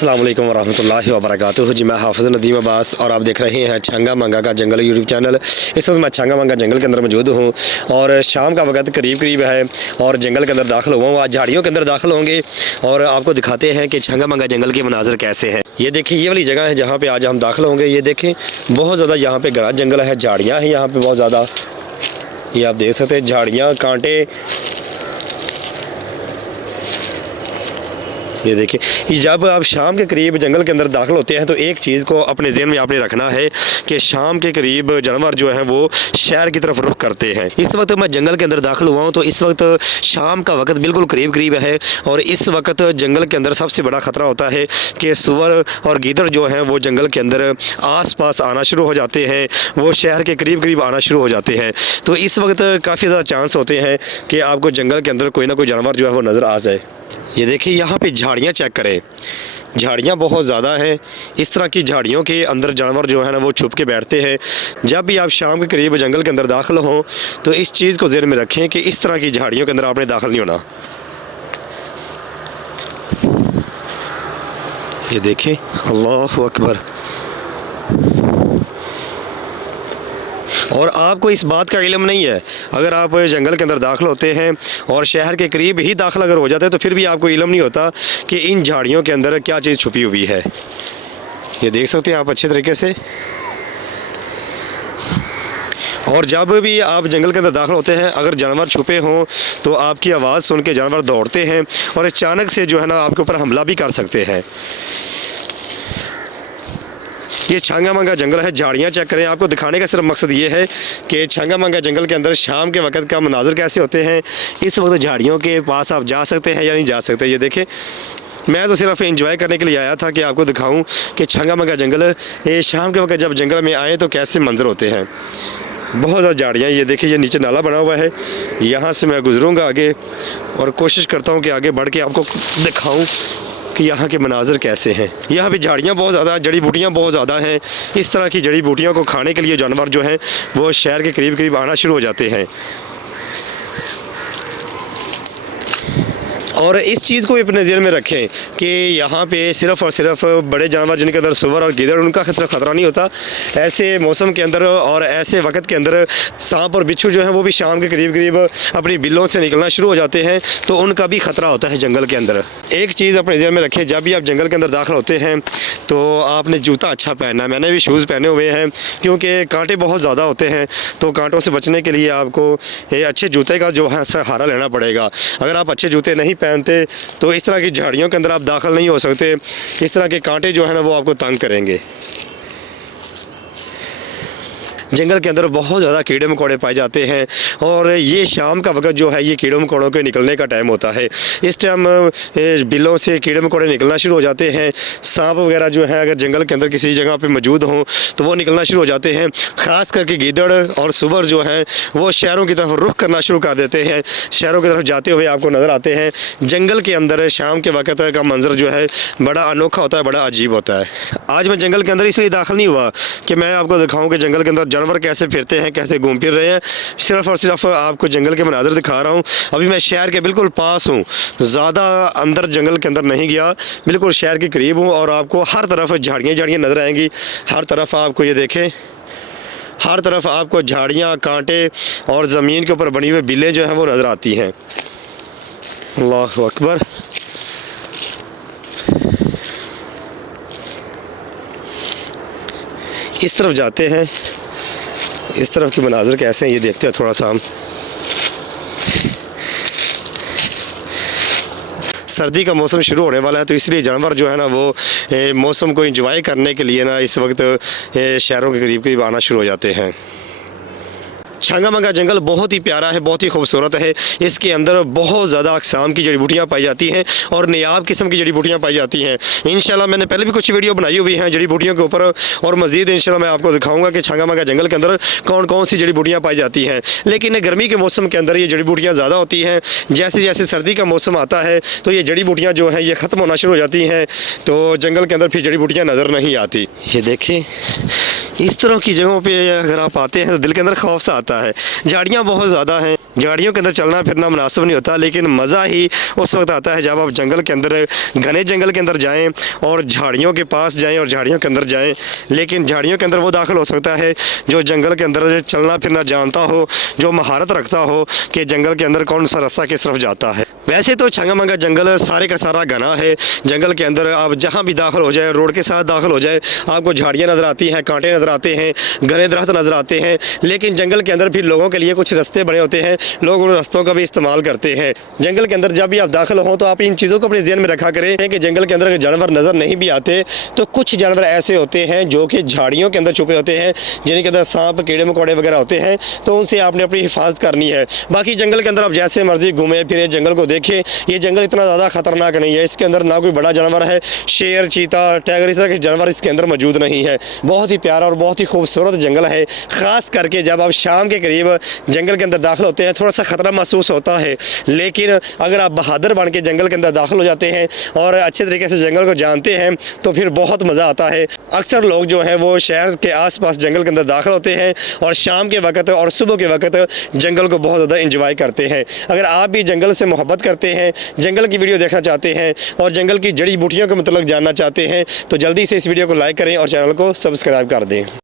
अस्सलाम वालेकुम वरहमतुल्लाहि वबरकातुहू। जी मैं हाफ़िज़ नदीम अब्बास और आप देख रहे हैं छंगा मंगा का जंगल यूट्यूब चैनल। इस वक्त मैं छंगा मंगा जंगल के अंदर मौजूद हूँ और शाम का वक्त करीब है और जंगल के अंदर दाखिल हुआ हूँ। आज झाड़ियों के अंदर दाखिल होंगे और आपको दिखाते हैं कि छंगा मंगा जंगल के मनाज़र कैसे हैं। ये देखिए ये वाली जगह है जहाँ पर आज हम दाखिल होंगे। ये देखें बहुत ज़्यादा यहाँ पर घना जंगल है, झाड़ियाँ हैं यहाँ पर बहुत ज़्यादा। ये आप देख सकते हैं झाड़ियाँ, कांटे। ये देखिए जब आप शाम के करीब जंगल के अंदर दाखिल होते हैं तो एक चीज़ को अपने ज़हन में आपने रखना है कि शाम के करीब जानवर जो हैं वो शहर की तरफ रुख करते हैं। इस वक्त मैं जंगल के अंदर दाखिल हुआ हूँ तो इस वक्त शाम का वक्त बिल्कुल करीब है और इस वक्त जंगल के अंदर सबसे बड़ा ख़तरा होता है कि सुअर और गीदड़ जो हैं वो जंगल के अंदर आस पास आना शुरू हो जाते हैं, वो शहर के करीब आना शुरू हो जाते हैं। तो इस वक्त काफ़ी ज़्यादा चांस होते हैं कि आपको जंगल के अंदर कोई ना कोई जानवर जो है वो नज़र आ जाए। ये देखिए यहाँ पे झाड़ियाँ चेक करें, झाड़ियाँ बहुत ज़्यादा हैं। इस तरह की झाड़ियों के अंदर जानवर जो है ना वो छुप के बैठते हैं। जब भी आप शाम के करीब जंगल के अंदर दाखिल हों तो इस चीज़ को ज़हन में रखें कि इस तरह की झाड़ियों के अंदर आपने दाखिल नहीं होना। ये देखें, अल्लाहु अकबर। और आपको इस बात का इल्म नहीं है, अगर आप जंगल के अंदर दाखिल होते हैं और शहर के करीब ही दाखिल अगर हो जाते हैं तो फिर भी आपको इल्म नहीं होता कि इन झाड़ियों के अंदर क्या चीज़ छुपी हुई है। ये देख सकते हैं आप अच्छे तरीके से। और जब भी आप जंगल के अंदर दाखिल होते हैं अगर जानवर छुपे हों तो आपकी आवाज़ सुन के जानवर दौड़ते हैं और अचानक से जो है ना आपके ऊपर हमला भी कर सकते हैं। ये छंगा मंगा जंगल है, झाड़ियाँ चेक करें। आपको दिखाने का सिर्फ मकसद ये है कि छंगा मंगा जंगल के अंदर शाम के वक्त का मनाज़र कैसे होते हैं। इस वक्त झाड़ियों के पास आप जा सकते हैं या नहीं जा सकते। ये देखें, मैं तो सिर्फ एंजॉय करने के लिए आया था कि आपको दिखाऊं कि छंगा मंगा जंगल ये शाम के वक्त जब जंगल में आए तो कैसे मंजर होते हैं। बहुत ज़्यादा झाड़ियाँ। ये देखिए ये नीचे नाला बना हुआ है, यहाँ से मैं गुजरूँगा आगे और कोशिश करता हूँ कि आगे बढ़ के आपको दिखाऊँ कि यहाँ के मनाज़र कैसे हैं। यहाँ पे झाड़ियाँ बहुत ज़्यादा, जड़ी बूटियाँ बहुत ज़्यादा हैं। इस तरह की जड़ी बूटियों को खाने के लिए जानवर जो हैं वो शहर के करीब आना शुरू हो जाते हैं। और इस चीज़ को भी अपने ज़हन में रखें कि यहाँ पे सिर्फ़ और सिर्फ बड़े जानवर जिनके अंदर सुअर और गीदड़ उनका ख़तरा नहीं होता। ऐसे मौसम के अंदर और ऐसे वक्त के अंदर सांप और बिच्छू जो हैं वो भी शाम के करीब अपनी बिलों से निकलना शुरू हो जाते हैं, तो उनका भी ख़तरा होता है जंगल के अंदर। एक चीज़ अपने ज़हन में रखें, जब भी आप जंगल के अंदर दाखिल होते हैं तो आपने जूता अच्छा पहनना है। मैंने भी शूज़ पहने हुए हैं क्योंकि कांटे बहुत ज़्यादा होते हैं, तो कांटों से बचने के लिए आपको ये अच्छे जूते का जो है सहारा लेना पड़ेगा। अगर आप अच्छे जूते नहीं पहनते तो इस तरह की झाड़ियों के अंदर आप दाखिल नहीं हो सकते। इस तरह के कांटे जो है ना वो आपको तंग करेंगे। जंगल के अंदर बहुत ज़्यादा कीड़े मकोड़े पाए जाते हैं और ये शाम का वक्त जो है ये कीड़े मकोड़ों के निकलने का टाइम होता है। इस टाइम बिलों से कीड़े मकोड़े निकलना शुरू हो जाते हैं। सांप वगैरह जो है अगर जंगल के अंदर किसी जगह पे मौजूद हों तो वो निकलना शुरू हो जाते हैं। ख़ास करके गीदड़ और सुअर जो हैं वो शहरों की तरफ रुख करना शुरू कर देते हैं, शहरों की तरफ जाते हुए आपको नज़र आते हैं। जंगल के अंदर शाम के वक्त का मंजर जो है बड़ा अनोखा होता है, बड़ा अजीब होता है। आज मैं जंगल के अंदर इसलिए दाखिल नहीं हुआ कि मैं आपको दिखाऊँ कि जंगल के अंदर जानवर कैसे फिरते हैं, कैसे घूम फिर रहे हैं। सिर्फ और सिर्फ आपको जंगल के मनाज़र दिखा रहा हूँ। अभी मैं शहर के बिल्कुल पास हूँ, ज़्यादा अंदर जंगल के अंदर नहीं गया, बिल्कुल शहर के करीब हूँ और आपको हर तरफ झाड़ियाँ नज़र आएंगी। हर तरफ आपको ये देखें, हर तरफ आपको झाड़ियाँ, कांटे और ज़मीन के ऊपर बनी हुई बिलें जो हैं वो नज़र आती हैं। अल्लाहु अकबर। इस तरफ जाते हैं, इस तरफ के मनाज़र कैसे हैं ये देखते हैं थोड़ा सा हम। सर्दी का मौसम शुरू होने वाला है तो इसलिए जानवर जो है ना वो मौसम को एंजॉय करने के लिए ना इस वक्त शहरों के करीब आना शुरू हो जाते हैं। छंगा मंगा जंगल बहुत ही प्यारा है, बहुत ही खूबसूरत है। इसके अंदर बहुत ज़्यादा अक़साम की जड़ी बूटियाँ पाई जाती हैं और नायाब किस्म की जड़ी बूटियाँ पाई जाती हैं। इंशाल्लाह मैंने पहले भी कुछ वीडियो बनाई हुई हैं जड़ी बूटियों के ऊपर और मज़ीद इंशाल्लाह मैं आपको दिखाऊंगा कि छंगा मंगा जंगल के अंदर कौन कौन सी जड़ी बूटियाँ पाई जाती हैं। लेकिन गर्मी के मौसम के अंदर ये जड़ी बूटियाँ ज़्यादा होती हैं। जैसे जैसे सर्दी का मौसम आता है तो ये जड़ी बूटियाँ जो हैं ये ख़त्म होना शुरू हो जाती हैं, तो जंगल के अंदर फिर जड़ी बूटियाँ नज़र नहीं आती। ये देखिए इस तरह की जगहों पर अगर आप आते हैं तो दिल के अंदर खौफ सा आता आता है। झाड़ियाँ बहुत ज़्यादा हैं, झाड़ियों के अंदर चलना फिरना मुनासिब नहीं होता, लेकिन मज़ा ही उस वक्त आता है जब आप जंगल के अंदर, घने जंगल के अंदर जाएं और झाड़ियों के पास जाएं और झाड़ियों के अंदर जाएं। लेकिन झाड़ियों के अंदर वो दाखिल हो सकता है जो जंगल के अंदर चलना फिरना जानता हो, जो महारत रखता हो कि जंगल के अंदर कौन सा रास्ता किस तरफ जाता है। वैसे तो छंगा-मंगा जंगल सारे का सारा घना है। जंगल के अंदर आप जहाँ भी दाखिल हो जाए, रोड के साथ दाखिल हो जाए, आपको झाड़ियाँ नज़र आती हैं, कांटे नज़र आते हैं, घने दरख्त नज़र आते हैं। लेकिन जंगल के अंदर फिर लोगों के लिए कुछ रास्ते बने होते हैं, लोग उन रास्तों का भी इस्तेमाल करते हैं। जंगल के अंदर जब भी आप दाखिल हों तो आप इन चीज़ों को अपने ज़हन में रखा करें कि जंगल के अंदर अगर जानवर नज़र नहीं भी आते तो कुछ जानवर ऐसे होते हैं जो कि झाड़ियों के अंदर छुपे होते हैं, जिनके अंदर सांप, कीड़े मकोड़े वगैरह होते हैं, तो उनसे आपने अपनी हिफाजत करनी है। बाकी जंगल के अंदर आप जैसे मर्जी घूमें फिरें, जंगल को देखें, ये जंगल इतना ज़्यादा ख़तरनाक नहीं है। इसके अंदर ना कोई बड़ा जानवर है, शेर, चीता, टाइगर, इस तरह के जानवर इसके अंदर मौजूद नहीं है। बहुत ही प्यारा और बहुत ही खूबसूरत जंगल है। ख़ास करके जब आप शाम के करीब जंगल के अंदर दाखिल होते हैं थोड़ा सा ख़तरा महसूस होता है, लेकिन अगर आप बहादुर बन के जंगल के अंदर दाखिल हो जाते हैं और अच्छे तरीके से जंगल को जानते हैं तो फिर बहुत मज़ा आता है। अक्सर लोग जो हैं वो शहर के आसपास जंगल के अंदर दाखिल होते हैं और शाम के वक्त और सुबह के वक्त जंगल को बहुत ज़्यादा इंजॉय करते हैं। अगर आप भी जंगल से मोहब्बत करते हैं, जंगल की वीडियो देखना चाहते हैं और जंगल की जड़ी बूटियों के मतलब जानना चाहते हैं तो जल्दी से इस वीडियो को लाइक करें और चैनल को सब्सक्राइब कर दें।